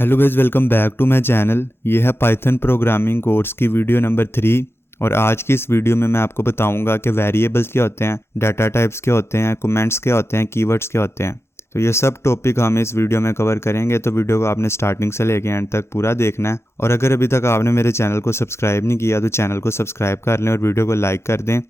Hello guys, welcome back to my channel. ये है Python programming course की video number 3। और आज की इस वीडियो में मैं आपको बताऊंगा कि वेरिएबल्स क्या होते हैं, डाटा टाइप्स क्या होते हैं, कमेंट्स क्या होते हैं, कीवर्ड्स क्या होते हैं। तो ये सब टॉपिक हम इस वीडियो में कवर करेंगे, तो वीडियो को आपने स्टार्टिंग से लेके एंड तक पूरा देखना है। और अगर अभी तक आपने मेरे चैनल को सब्सक्राइब नहीं किया तो चैनल को सब्सक्राइब कर लें और वीडियो को लाइक कर दें।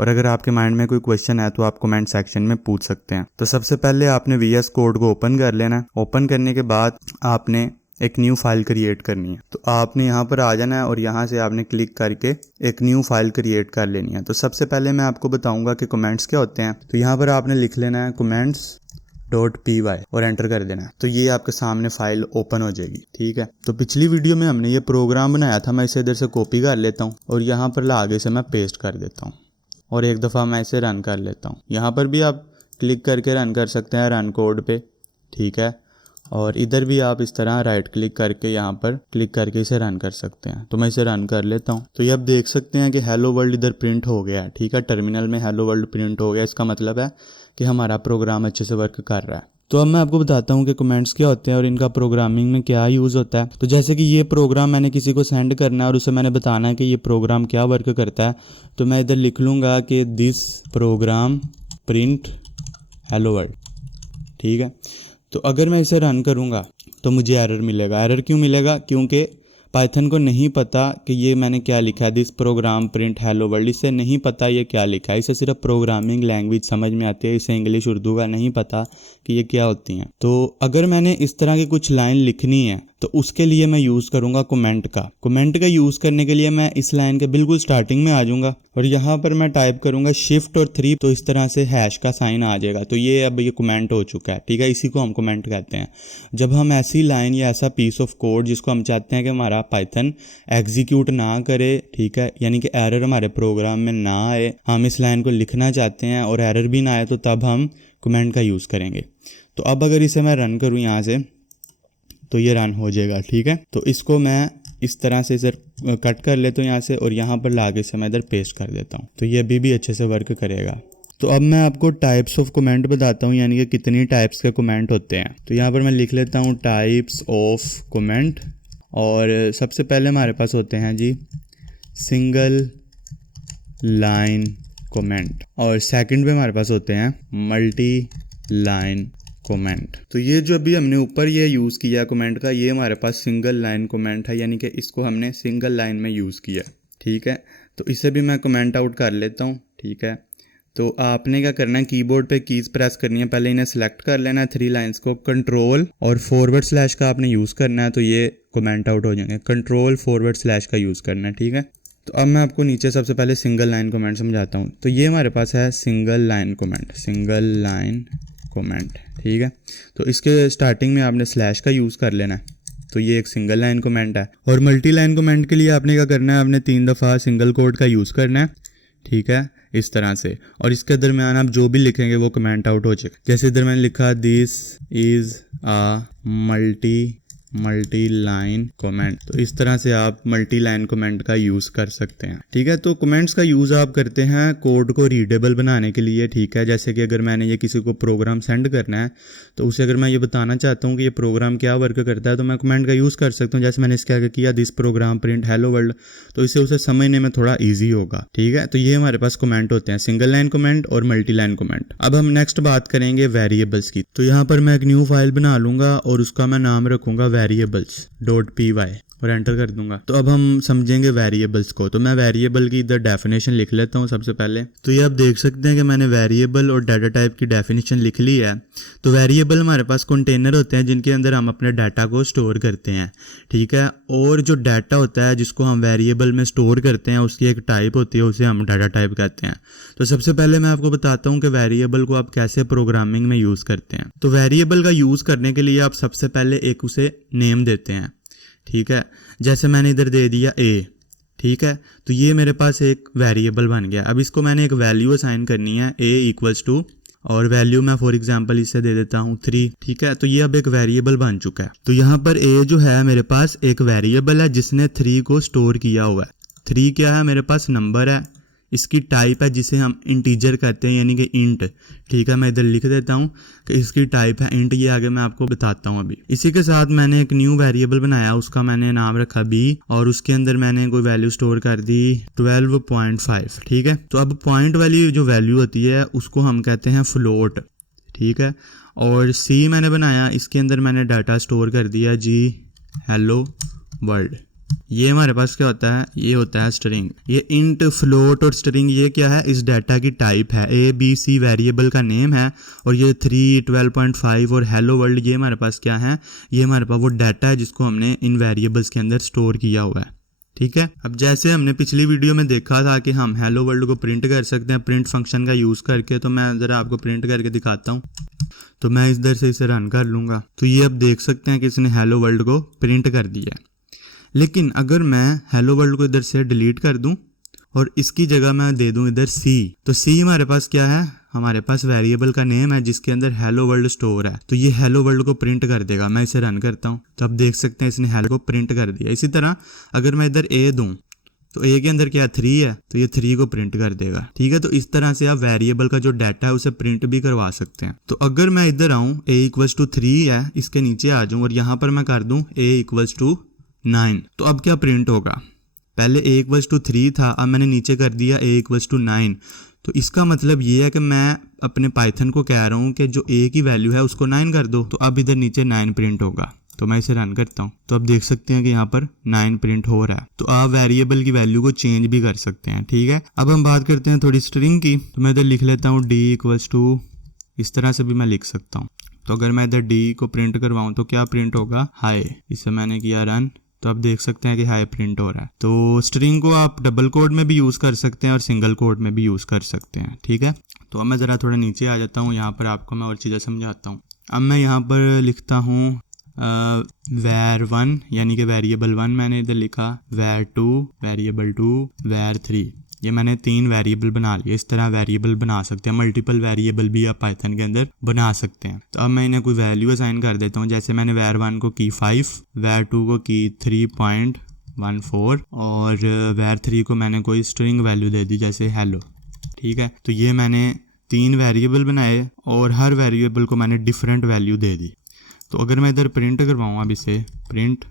और अगर आपके माइंड में कोई क्वेश्चन है तो आप कमेंट सेक्शन में पूछ सकते हैं। तो सबसे पहले आपने VS कोड को ओपन कर लेना है। ओपन करने के बाद आपने एक न्यू फाइल क्रिएट करनी है। तो आपने यहाँ पर आ जाना है और यहाँ से आपने क्लिक करके एक न्यू फाइल क्रिएट कर लेनी है। तो सबसे पहले मैं आपको बताऊंगा कि कमेंट्स क्या होते हैं। तो यहाँ पर आपने लिख लेना है comments.py और एंटर कर देना है। तो ये आपके सामने फाइल ओपन हो जाएगी। ठीक है, तो पिछली वीडियो में हमने ये प्रोग्राम बनाया था। मैं इसे इधर से कॉपी कर लेता हूँ और यहाँ पर आगे से मैं पेस्ट कर देता हूँ और एक दफ़ा मैं इसे रन कर लेता हूँ। यहाँ पर भी आप क्लिक करके रन कर सकते हैं रन कोड पे। ठीक है, और इधर भी आप इस तरह राइट क्लिक करके यहाँ पर क्लिक करके इसे रन कर सकते हैं। तो मैं इसे रन कर लेता हूँ। तो ये आप देख सकते हैं कि हेलो वर्ल्ड इधर प्रिंट हो गया है। ठीक है, टर्मिनल में हेलो वर्ल्ड प्रिंट हो गया। इसका मतलब है कि हमारा प्रोग्राम अच्छे से वर्क कर रहा है। तो अब मैं आपको बताता हूँ कि कमेंट्स क्या होते हैं और इनका प्रोग्रामिंग में क्या यूज़ होता है। तो जैसे कि ये प्रोग्राम मैंने किसी को सेंड करना है और उसे मैंने बताना है कि ये प्रोग्राम क्या वर्क करता है। तो मैं इधर लिख लूँगा कि this program print hello world. ठीक है, तो अगर मैं इसे रन करूँगा तो मुझे एरर मिलेगा। एरर क्यों मिलेगा? क्योंकि पाइथन को नहीं पता कि ये मैंने क्या लिखा है, this program print hello world. इसे नहीं पता ये क्या लिखा है। इसे सिर्फ प्रोग्रामिंग लैंग्वेज समझ में आती है, इसे इंग्लिश उर्दू का नहीं पता कि ये क्या होती हैं। तो अगर मैंने इस तरह की कुछ लाइन लिखनी है तो उसके लिए मैं यूज़ करूँगा कमेंट का। कमेंट का यूज़ करने के लिए मैं इस लाइन के बिल्कुल स्टार्टिंग में आ जाऊँगा और यहाँ पर मैं टाइप करूँगा शिफ्ट और 3। तो इस तरह से हैश का साइन आ जाएगा। तो ये अब ये कमेंट हो चुका है। ठीक है, इसी को हम कमेंट कहते हैं। जब हम ऐसी लाइन या ऐसा पीस ऑफ कोड जिसको हम चाहते हैं कि हमारा पाइथन एग्जीक्यूट ना करे, ठीक है, यानी कि एरर हमारे प्रोग्राम में ना आए, हम इस लाइन को लिखना चाहते हैं और एरर भी ना आए, तो तब हम कमेंट का यूज़ करेंगे। तो अब अगर इसे मैं रन करूँ यहाँ से तो ये रन हो जाएगा। ठीक है, तो इसको मैं इस तरह से इसे कट कर लेता हूँ यहाँ से और यहाँ पर लाके से मैं इधर पेस्ट कर देता हूँ। तो ये अभी भी अच्छे से वर्क करेगा। तो अब मैं आपको टाइप्स ऑफ कमेंट बताता हूँ, यानी कि कितनी टाइप्स के कमेंट होते हैं। तो यहाँ पर मैं लिख लेता हूँ टाइप्स ऑफ कमेंट। और सबसे पहले हमारे पास होते हैं जी सिंगल लाइन कमेंट और सेकंड पे हमारे पास होते हैं मल्टी लाइन कमेंट। तो ये जो अभी हमने ऊपर ये यूज़ किया कमेंट का, ये हमारे पास सिंगल लाइन कमेंट है, यानी कि इसको हमने सिंगल लाइन में यूज़ किया। ठीक है, तो इसे भी मैं कमेंट आउट कर लेता हूँ। ठीक है, तो आपने क्या करना है, कीबोर्ड पे कीज़ प्रेस करनी है। पहले इन्हें सेलेक्ट कर लेना है 3 लाइंस को, कंट्रोल और / का आपने यूज़ करना है। तो ये कमेंट आउट हो जाएंगे। कंट्रोल / का यूज़ करना है। ठीक है, तो अब मैं आपको नीचे सबसे पहले सिंगल लाइन कमेंट समझाता हूँ। तो ये हमारे पास है सिंगल लाइन कमेंट। ठीक है, तो इसके स्टार्टिंग में आपने स्लैश का यूज़ कर लेना है। तो ये एक सिंगल लाइन कमेंट है। और मल्टी लाइन कमेंट के लिए आपने क्या करना है, आपने 3 दफ़ा सिंगल कोड का यूज़ करना है। ठीक है, इस तरह से। और इसके दरमियान आप जो भी लिखेंगे वो कमेंट आउट हो जाएगा। जैसे इधर मैंने लिखा this is a multi line comment. तो इस तरह से आप मल्टी लाइन कमेंट का यूज़ कर सकते हैं। ठीक है, तो कमेंट्स का यूज़ आप करते हैं कोड को रीडेबल बनाने के लिए। ठीक है, जैसे कि अगर मैंने ये किसी को प्रोग्राम सेंड करना है तो उसे अगर मैं ये बताना चाहता हूँ कि ये प्रोग्राम क्या वर्क करता है तो मैं कमेंट का यूज़ कर सकता हूँ। जैसे मैंने इसके आगे किया this program print hello world, तो इससे उसे समझने में थोड़ा ईजी होगा। ठीक है, तो ये हमारे पास कमेंट होते हैं सिंगल लाइन कमेंट और मल्टी लाइन कमेंट। अब हम नेक्स्ट बात करेंगे वेरिएबल्स की। तो यहाँ पर मैं एक न्यू फाइल बना लूँगा और उसका मैं नाम रखूँगा variables.py और एंटर कर दूंगा। तो अब हम समझेंगे वेरिएबल्स को। तो मैं वेरिएबल की इधर डेफिनेशन लिख लेता हूँ सबसे पहले। तो ये आप देख सकते हैं कि मैंने वेरिएबल और डाटा टाइप की डेफिनेशन लिख ली है। तो वेरिएबल हमारे पास कंटेनर होते हैं जिनके अंदर हम अपने डाटा को स्टोर करते हैं। ठीक है, और जो डाटा होता है जिसको हम वेरिएबल में स्टोर करते हैं उसकी एक टाइप होती है, उसे हम डाटा टाइप कहते हैं। तो सबसे पहले मैं आपको बताता हूँ कि वेरिएबल को आप कैसे प्रोग्रामिंग में यूज़ करते हैं। तो वेरिएबल का यूज़ करने के लिए आप सबसे पहले एक उसे नेम देते हैं। ठीक है, जैसे मैंने इधर दे दिया a। ठीक है, तो ये मेरे पास एक वेरिएबल बन गया। अब इसको मैंने एक वैल्यू असाइन करनी है a = और वैल्यू मैं फॉर एग्जांपल इसे दे देता हूँ 3। ठीक है, तो ये अब एक वेरिएबल बन चुका है। तो यहाँ पर a जो है मेरे पास एक वेरिएबल है जिसने 3 को स्टोर किया हुआ है। 3 क्या है, मेरे पास नंबर है, इसकी टाइप है जिसे हम इंटीजर कहते हैं यानी कि इंट। ठीक है, मैं इधर लिख देता हूँ कि इसकी टाइप है इंट। ये आगे मैं आपको बताता हूँ अभी। इसी के साथ मैंने एक न्यू वेरिएबल बनाया, उसका मैंने नाम रखा b और उसके अंदर मैंने कोई वैल्यू स्टोर कर दी 12.5। ठीक है, तो अब पॉइंट वाली जो वैल्यू होती है उसको हम कहते हैं फ्लोट। ठीक है, और c मैंने बनाया, इसके अंदर मैंने डाटा स्टोर कर दिया जी हेलो वर्ल्ड। ये हमारे पास क्या होता है, ये होता है स्ट्रिंग। ये इंट, फ्लोट और स्ट्रिंग ये क्या है, इस डाटा की टाइप है। ABC वेरिएबल का नेम है और ये 3, 12.5 और हेलो वर्ल्ड ये हमारे पास क्या है, ये हमारे पास वो डाटा है जिसको हमने इन वेरिएबल्स के अंदर स्टोर किया हुआ है। ठीक है, अब जैसे हमने पिछली वीडियो में देखा था कि हम हेलो वर्ल्ड को प्रिंट कर सकते हैं प्रिंट फंक्शन का यूज़ करके, तो मैं ज़रा आपको प्रिंट करके दिखाता हूँ। तो मैं इधर से इसे रन कर लूँगा, तो ये अब देख सकते हैं कि इसने हेलो वर्ल्ड को प्रिंट कर दिया है। लेकिन अगर मैं हेलो वर्ल्ड को इधर से डिलीट कर दूं और इसकी जगह मैं दे दूं इधर c, तो c हमारे पास क्या है, हमारे पास वेरिएबल का नेम है जिसके अंदर हेलो वर्ल्ड स्टोर है। तो ये हेलो वर्ल्ड को प्रिंट कर देगा। मैं इसे रन करता हूं तो अब देख सकते हैं इसने हेलो को प्रिंट कर दिया। इसी तरह अगर मैं इधर a दूं तो a के अंदर क्या 3 है, तो ये 3 को प्रिंट कर देगा। ठीक है, तो इस तरह से आप वेरिएबल का जो डाटा है उसे प्रिंट भी करवा सकते हैं। तो अगर मैं इधर आऊं a = 3 है, इसके नीचे आ जाऊं और यहाँ पर मैं कर दूं a = 9, तो अब क्या प्रिंट होगा, पहले a = 3 था, अब मैंने नीचे कर दिया a = 9। तो इसका मतलब ये है कि मैं अपने पाइथन को कह रहा हूँ कि जो a की वैल्यू है उसको 9 कर दो, तो अब इधर नीचे 9 प्रिंट होगा। तो मैं इसे रन करता हूँ तो अब देख सकते हैं कि यहाँ पर 9 प्रिंट हो रहा है। तो आप वेरिएबल की वैल्यू को चेंज भी कर सकते हैं। ठीक है, अब हम बात करते हैं थोड़ी स्ट्रिंग की। तो मैं इधर लिख लेता हूँ d = इस तरह से भी मैं लिख सकता हूँ। तो अगर मैं इधर d को प्रिंट करवाऊँ तो क्या प्रिंट होगा, हाय। इसे मैंने किया रन, तो आप देख सकते हैं कि हाई प्रिंट हो रहा है। तो स्ट्रिंग को आप डबल कोड में भी यूज़ कर सकते हैं और सिंगल कोड में भी यूज़ कर सकते हैं। ठीक है, तो अब मैं ज़रा थोड़ा नीचे आ जाता हूँ, यहाँ पर आपको मैं और चीज़ें समझाता हूँ। अब मैं यहाँ पर लिखता हूँ var1 यानी कि वेरिएबल 1 मैंने इधर लिखा, var2 वेरिएबल 2, var3। ये मैंने 3 वेरिएबल बना लिए। इस तरह वेरिएबल बना सकते हैं, मल्टीपल वेरिएबल भी आप पाइथन के अंदर बना सकते हैं। तो अब मैं इन्हें कोई वैल्यू असाइन कर देता हूँ। जैसे मैंने var1 को की 5, var2 को की 3.14 और var3 को मैंने कोई स्ट्रिंग वैल्यू दे दी जैसे हेलो। ठीक है, तो ये मैंने 3 वेरिएबल बनाए और हर वेरिएबल को मैंने डिफरेंट वैल्यू दे दी। तो अगर मैं इधर प्रिंट करवाऊँ, अब इसे प्रिंट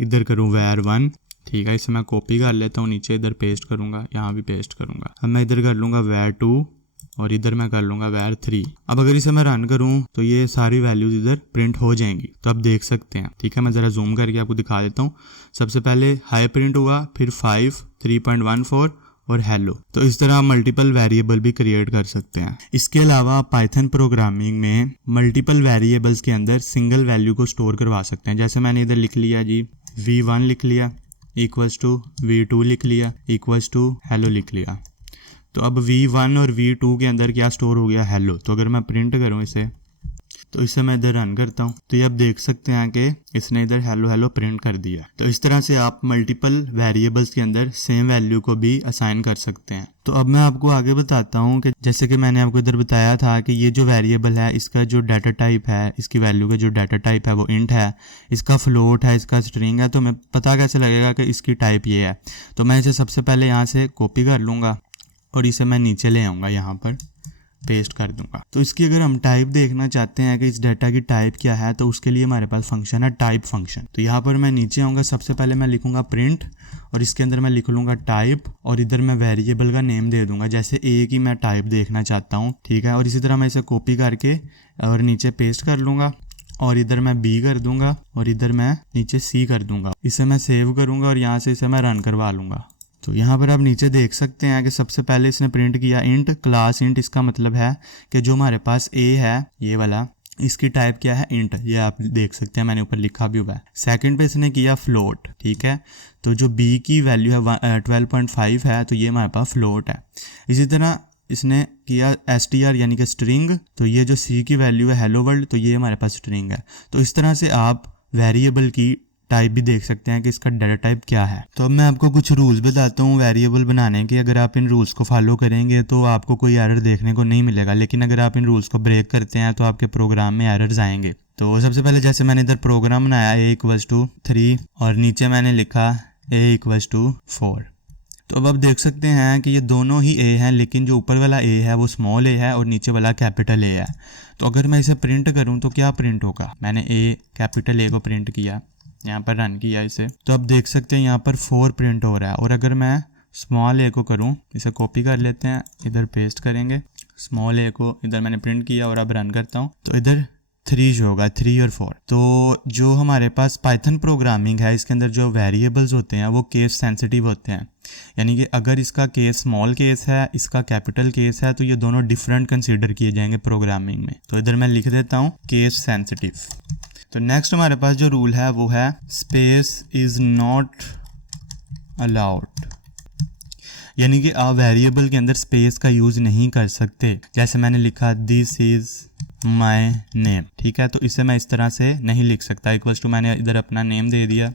इधर करूँ var1, ठीक है, इसे मैं कॉपी कर लेता हूँ, नीचे इधर पेस्ट करूँगा, यहाँ भी पेस्ट करूँगा। अब मैं इधर कर लूँगा var2 और इधर मैं कर लूँगा var3। अब अगर इसे मैं रन करूँ तो ये सारी वैल्यूज इधर प्रिंट हो जाएंगी। तो आप देख सकते हैं। ठीक है, मैं ज़रा जूम करके आपको दिखा देता हूँ। सबसे पहले हाई प्रिंट हुआ, फिर 5, 3.14 और हेलो। तो इस तरह आप मल्टीपल वेरिएबल भी क्रिएट कर सकते हैं। इसके अलावा पाइथन प्रोग्रामिंग में मल्टीपल वेरिएबल्स के अंदर सिंगल वैल्यू को स्टोर करवा सकते हैं। जैसे मैंने इधर लिख लिया जी v1 लिख लिया = v2 लिख लिया = हेलो लिख लिया। तो अब v1 और v2 के अंदर क्या स्टोर हो गया, हेलो। तो अगर मैं प्रिंट करूँ इसे, तो इसे मैं इधर रन करता हूँ तो ये आप देख सकते हैं कि इसने इधर हेलो हेलो प्रिंट कर दिया। तो इस तरह से आप मल्टीपल वेरिएबल्स के अंदर सेम वैल्यू को भी असाइन कर सकते हैं। तो अब मैं आपको आगे बताता हूँ कि जैसे कि मैंने आपको इधर बताया था कि ये जो वेरिएबल है इसका जो डाटा टाइप है, इसकी वैल्यू का जो डाटा टाइप है वो इंट है, इसका फ्लोट है, इसका स्ट्रिंग है। तो मैं पता कैसे लगेगा कि इसकी टाइप ये है। तो मैं इसे सबसे पहले यहाँ से कॉपी कर लूँगा और इसे मैं नीचे ले आऊँगा, यहाँ पर पेस्ट कर दूंगा। तो इसकी अगर हम टाइप देखना चाहते हैं कि इस डाटा की टाइप क्या है, तो उसके लिए हमारे पास फंक्शन है टाइप फंक्शन। तो यहाँ पर मैं नीचे आऊँगा, सबसे पहले मैं लिखूंगा प्रिंट और इसके अंदर मैं लिख लूँगा टाइप और इधर मैं वेरिएबल का नेम दे दूंगा, जैसे ए की मैं टाइप देखना चाहता हूँ। ठीक है, और इसी तरह मैं इसे कॉपी करके और नीचे पेस्ट कर लूँगा और इधर मैं बी कर दूंगा और इधर मैं नीचे सी कर दूंगा। इसे मैं सेव करूँगा और यहाँ से इसे मैं रन करवा लूँगा। तो यहाँ पर आप नीचे देख सकते हैं कि सबसे पहले इसने प्रिंट किया इंट क्लास इंट। इसका मतलब है कि जो हमारे पास ए है ये वाला, इसकी टाइप क्या है, इंट। ये आप देख सकते हैं, मैंने ऊपर लिखा भी हुआ है। सेकंड पे इसने किया फ्लोट। ठीक है, तो जो बी की वैल्यू है 12.5 है, तो ये हमारे पास फ्लोट है। इसी तरह इसने किया str यानी कि स्ट्रिंग। तो ये जो सी की वैल्यू है हेलो वर्ल्ड, तो ये हमारे पास स्ट्रिंग है। तो इस तरह से आप वेरिएबल की टाइप भी देख सकते हैं कि इसका डाटा टाइप क्या है। तो अब मैं आपको कुछ रूल्स बताता हूँ वेरिएबल बनाने के। अगर आप इन रूल्स को फॉलो करेंगे तो आपको कोई एरर देखने को नहीं मिलेगा, लेकिन अगर आप इन रूल्स को ब्रेक करते हैं तो आपके प्रोग्राम में एरर्स आएंगे। तो सबसे पहले जैसे मैंने इधर प्रोग्राम बनाया a = 3 और नीचे मैंने लिखा a = 4। तो अब आप देख सकते हैं कि ये दोनों ही ए हैं, लेकिन जो ऊपर वाला ए है वो स्मॉल ए है और नीचे वाला कैपिटल ए है। तो अगर मैं इसे प्रिंट करूं तो क्या प्रिंट होगा, मैंने ए कैपिटल ए को प्रिंट किया, यहाँ पर रन किया इसे, तो आप देख सकते हैं यहाँ पर 4 प्रिंट हो रहा है। और अगर मैं स्मॉल ए को करूँ, इसे कॉपी कर लेते हैं, इधर पेस्ट करेंगे, स्मॉल ए को इधर मैंने प्रिंट किया और अब रन करता हूँ तो इधर 3 जो होगा, 3 और 4। तो जो हमारे पास पाइथन प्रोग्रामिंग है इसके अंदर जो वेरिएबल्स होते हैं वो केस सेंसिटिव होते हैं, यानी कि अगर इसका केस स्मॉल केस है, इसका कैपिटल केस है, तो ये दोनों डिफरेंट कंसीडर किए जाएंगे प्रोग्रामिंग में। तो इधर मैं लिख देता हूँ केस सेंसिटिव। तो नेक्स्ट हमारे पास जो रूल है वो है स्पेस इज नॉट अलाउड, यानी कि आप वेरिएबल के अंदर स्पेस का यूज़ नहीं कर सकते। जैसे मैंने लिखा दिस इज़ माई नेम, ठीक है, तो इसे मैं इस तरह से नहीं लिख सकता। इक्वल्स टू मैंने इधर अपना नेम दे दिया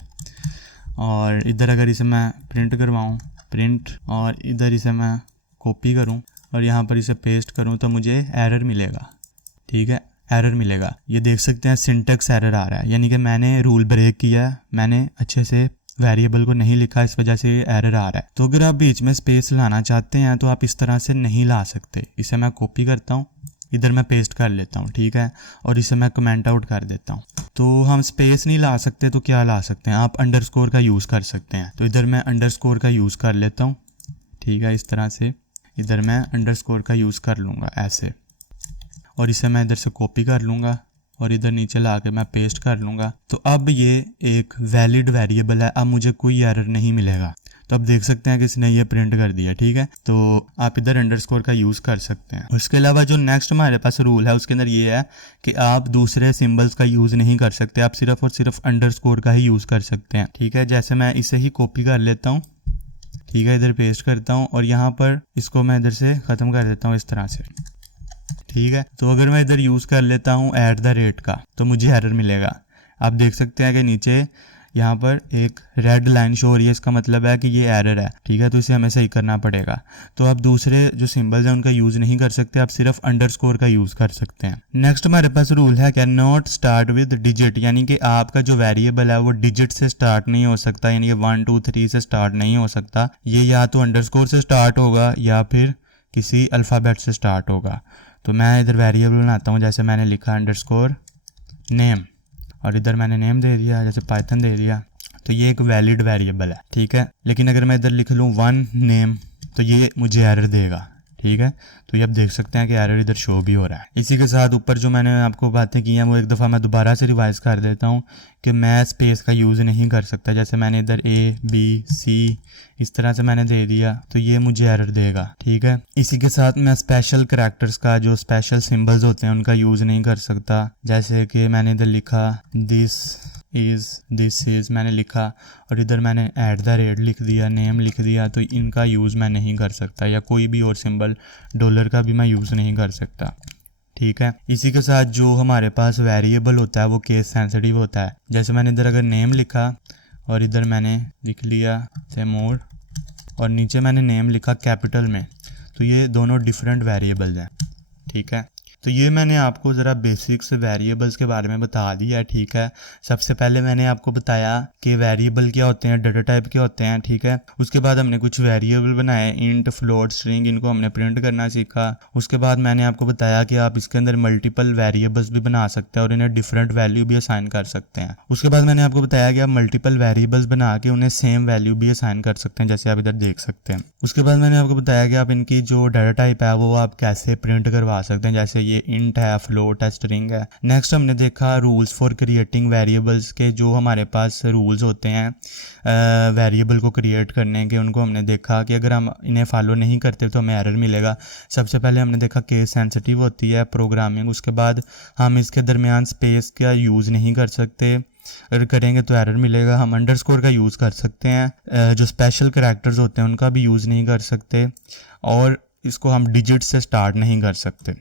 और इधर अगर इसे मैं प्रिंट करवाऊँ, प्रिंट, और इधर इसे मैं कॉपी करूँ और यहाँ पर इसे पेस्ट करूँ तो मुझे एरर मिलेगा, ठीक है, एरर मिलेगा। ये देख सकते हैं सिंटेक्स एरर आ रहा है, यानी कि मैंने रूल ब्रेक किया, मैंने अच्छे से वेरिएबल को नहीं लिखा, इस वजह से एरर आ रहा है। तो अगर आप बीच में स्पेस लाना चाहते हैं तो आप इस तरह से नहीं ला सकते। इसे मैं कॉपी करता हूँ, इधर मैं पेस्ट कर लेता हूँ, ठीक है, और इसे मैं कमेंट आउट कर देता हूँ। तो हम स्पेस नहीं ला सकते तो क्या ला सकते हैं, आप अंडरस्कोर का यूज़ कर सकते हैं। तो इधर मैं अंडरस्कोर का यूज़ कर लेता हूँ, ठीक है, इस तरह से इधर मैं अंडरस्कोर का यूज़ कर लूँगा ऐसे, और इसे मैं इधर से कॉपी कर लूँगा और इधर नीचे ला के मैं पेस्ट कर लूँगा। तो अब ये एक वैलिड वेरिएबल है, अब मुझे कोई एरर नहीं मिलेगा। तो अब देख सकते हैं कि इसने ये प्रिंट कर दिया, ठीक है। तो आप इधर अंडरस्कोर का यूज़ कर सकते हैं। उसके अलावा जो नेक्स्ट हमारे पास रूल है उसके अंदर ये है कि आप दूसरे सिंबल्स का यूज़ नहीं कर सकते, आप सिर्फ और सिर्फ अंडरस्कोर का ही यूज़ कर सकते हैं, ठीक है। जैसे मैं इसे ही कॉपी कर लेता हूँ, ठीक है, इधर पेस्ट करता हूँ और यहाँ पर इसको मैं इधर से ख़त्म कर देता हूँ इस तरह से, ठीक है। तो अगर मैं इधर यूज़ कर लेता हूँ @ का तो मुझे एरर मिलेगा। आप देख सकते हैं कि नीचे यहाँ पर एक रेड लाइन शो हो रही है, इसका मतलब है कि ये एरर है, ठीक है। तो इसे हमें सही करना पड़ेगा। तो आप दूसरे जो सिंबल्स हैं उनका यूज़ नहीं कर सकते, आप सिर्फ अंडरस्कोर का यूज़ कर सकते हैं। नेक्स्ट हमारे पास रूल है can not start with digit, यानी कि आपका जो वेरिएबल है वो डिजिट से स्टार्ट नहीं हो सकता, यानी कि 1 2 3 से स्टार्ट नहीं हो सकता। ये या तो अंडरस्कोर से स्टार्ट होगा या फिर किसी अल्फ़ाबेट से स्टार्ट होगा। तो मैं इधर वेरिएबल बनाता हूँ, जैसे मैंने लिखा अंडरस्कोर नेम और इधर मैंने नेम दे दिया, जैसे पाइथन दे दिया, तो ये एक वैलिड वेरिएबल है, ठीक है। लेकिन अगर मैं इधर लिख लूँ 1 नेम तो ये मुझे एरर देगा, ठीक है। तो ये आप देख सकते हैं कि एरर इधर शो भी हो रहा है। इसी के साथ ऊपर जो मैंने आपको बातें की हैं वो एक दफ़ा मैं दोबारा से रिवाइज़ कर देता हूँ कि मैं स्पेस का यूज़ नहीं कर सकता। जैसे मैंने इधर A B C इस तरह से मैंने दे दिया तो ये मुझे एरर देगा, ठीक है। इसी के साथ मैं स्पेशल करैक्टर्स का, जो स्पेशल सिंबल्स होते हैं उनका यूज़ नहीं कर सकता। जैसे कि मैंने इधर लिखा दिस इज़ मैंने लिखा और इधर मैंने @ लिख दिया, नेम लिख दिया, तो इनका यूज़ मैं नहीं कर सकता। या कोई भी और सिंबल डॉलर का भी मैं यूज़ नहीं कर सकता, ठीक है। इसी के साथ जो हमारे पास वेरिएबल होता है वो केस सेंसिटिव होता है। जैसे मैंने इधर अगर नेम लिखा और इधर मैंने लिख लिया से मोर और नीचे मैंने नेम लिखा कैपिटल में, तो ये दोनों डिफरेंट वेरिएबल्स हैं, ठीक है। तो ये मैंने आपको ज़रा बेसिक्स वेरिएबल्स के बारे में बता दिया है, ठीक है। सबसे पहले मैंने आपको बताया कि वेरिएबल क्या होते हैं, डाटा टाइप के होते हैं, ठीक है। उसके बाद हमने कुछ वेरिएबल बनाए, इंट, फ्लोट, स्ट्रिंग, इनको हमने प्रिंट करना सीखा। उसके बाद मैंने आपको बताया कि आप इसके अंदर मल्टीपल वेरिएबल्स भी बना सकते हैं और इन्हें डिफरेंट वैल्यू भी असाइन कर सकते हैं। उसके बाद मैंने आपको बताया कि आप मल्टीपल वेरिएबल्स बना के उन्हें सेम वैल्यू भी असाइन कर सकते हैं, जैसे आप इधर देख सकते हैं। उसके बाद मैंने आपको बताया कि आप इनकी जो डाटा टाइप है वो आप कैसे प्रिंट करवा सकते हैं, जैसे ये इंट है, फ्लोट है, स्ट्रिंग है। नेक्स्ट हमने देखा रूल्स फॉर क्रिएटिंग वेरिएबल्स के, जो हमारे पास रूल्स होते हैं वेरिएबल को क्रिएट करने के, उनको हमने देखा कि अगर हम इन्हें फॉलो नहीं करते तो हमें एरर मिलेगा। सबसे पहले हमने देखा केस सेंसिटिव होती है प्रोग्रामिंग। उसके बाद हम इसके दरमियान स्पेस का यूज़ नहीं कर सकते, अगर करेंगे तो एरर मिलेगा। हम अंडरस्कोर का यूज़ कर सकते हैं, जो स्पेशल करैक्टर्स होते हैं उनका भी यूज़ नहीं कर सकते, और इसको हम डिजिट से स्टार्ट नहीं कर सकते,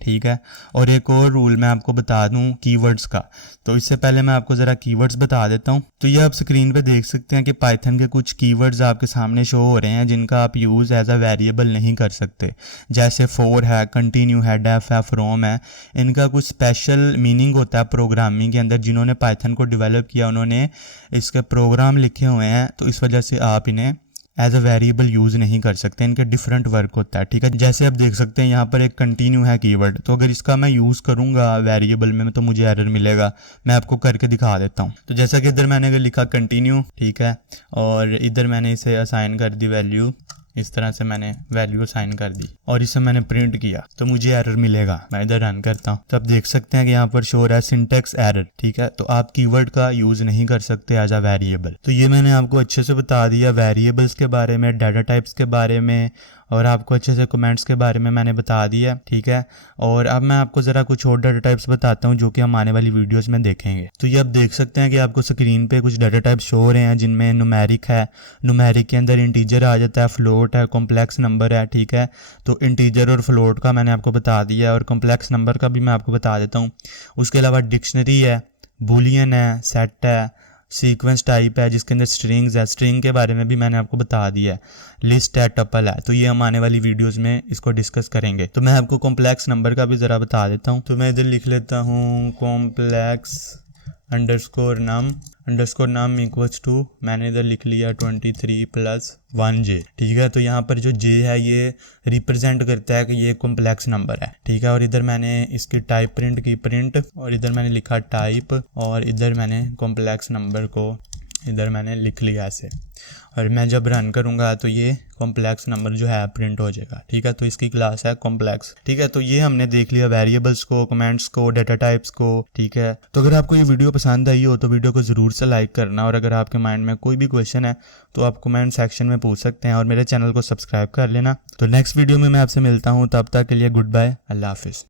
ठीक है। और एक और रूल मैं आपको बता दूं कीवर्ड्स का, तो इससे पहले मैं आपको ज़रा कीवर्ड्स बता देता हूं। तो ये आप स्क्रीन पे देख सकते हैं कि पाइथन के कुछ कीवर्ड्स आपके सामने शो हो रहे हैं जिनका आप यूज़ एज अ वेरिएबल नहीं कर सकते। जैसे फॉर है, कंटिन्यू है, डेफ है, फ्रॉम है। इनका कुछ स्पेशल मीनिंग होता है प्रोग्रामिंग के अंदर। जिन्होंने पाइथन को डेवलप किया उन्होंने इसके प्रोग्राम लिखे हुए हैं, तो इस वजह से आप इन्हें एज अ वेरिएबल यूज़ नहीं कर सकते, इनके डिफरेंट वर्क होता है, ठीक है। जैसे आप देख सकते हैं यहाँ पर एक कंटिन्यू है कीवर्ड, तो अगर इसका मैं यूज़ करूँगा वेरिएबल में तो मुझे एरर मिलेगा। मैं आपको करके दिखा देता हूँ। तो जैसा कि इधर मैंने अगर लिखा कंटिन्यू, ठीक है, और इधर मैंने इसे असाइन कर दी वैल्यू, इस तरह से मैंने वैल्यू असाइन कर दी और इसे मैंने प्रिंट किया तो मुझे एरर मिलेगा। मैं इधर रन करता हूँ तो आप देख सकते हैं कि यहाँ पर शो रहा है सिंटेक्स एरर, ठीक है। तो आप कीवर्ड का यूज़ नहीं कर सकते एज अ वेरिएबल। तो ये मैंने आपको अच्छे से बता दिया वेरिएबल्स के बारे में, डाटा टाइप्स के बारे में, और आपको अच्छे से कमेंट्स के बारे में मैंने बता दिया, ठीक है। और अब मैं आपको ज़रा कुछ और डाटा टाइप्स बताता हूँ जो कि हम आने वाली वीडियोस में देखेंगे। तो ये आप देख सकते हैं कि आपको स्क्रीन पे कुछ डाटा टाइप्स शो हो रहे हैं जिनमें न्यूमेरिक है, न्यूमेरिक के अंदर इंटीजर आ जाता है, फ्लोट है, कॉम्प्लेक्स नंबर है, ठीक है। तो इंटीजर और फ्लोट का मैंने आपको बता दिया और कॉम्प्लेक्स नंबर का भी मैं आपको बता देता हूँ। उसके अलावा डिक्शनरी है, बुलियन है, सेट है, सीक्वेंस टाइप है जिसके अंदर स्ट्रिंग्स है, स्ट्रिंग के बारे में भी मैंने आपको बता दिया है, लिस्ट है, टपल है। तो ये हम आने वाली वीडियोस में इसको डिस्कस करेंगे। तो मैं आपको कॉम्प्लेक्स नंबर का भी ज़रा बता देता हूँ। तो मैं इधर लिख लेता हूँ complex underscore num equals to, मैंने इधर लिख लिया 23 + 1j, ठीक है। तो यहाँ पर जो j है ये रिप्रेजेंट करता है कि ये कॉम्प्लेक्स नंबर है, ठीक है। और इधर मैंने इसकी टाइप प्रिंट की, प्रिंट, और इधर मैंने लिखा टाइप, और इधर मैंने कॉम्प्लेक्स नंबर को इधर मैंने लिख लिया ऐसे, और मैं जब रन करूँगा तो ये कॉम्प्लेक्स नंबर जो है प्रिंट हो जाएगा, ठीक है। तो इसकी क्लास है कॉम्प्लेक्स, ठीक है। तो ये हमने देख लिया वेरिएबल्स को, कमेंट्स को, डाटा टाइप्स को, ठीक है। तो अगर आपको ये वीडियो पसंद आई हो तो वीडियो को ज़रूर से लाइक करना, और अगर आपके माइंड में कोई भी क्वेश्चन है तो आप कमेंट सेक्शन में पूछ सकते हैं, और मेरे चैनल को सब्सक्राइब कर लेना। तो नेक्स्ट वीडियो में मैं आपसे मिलता हूँ, तब तक के लिए गुड बाय, अल्लाह हाफिज़।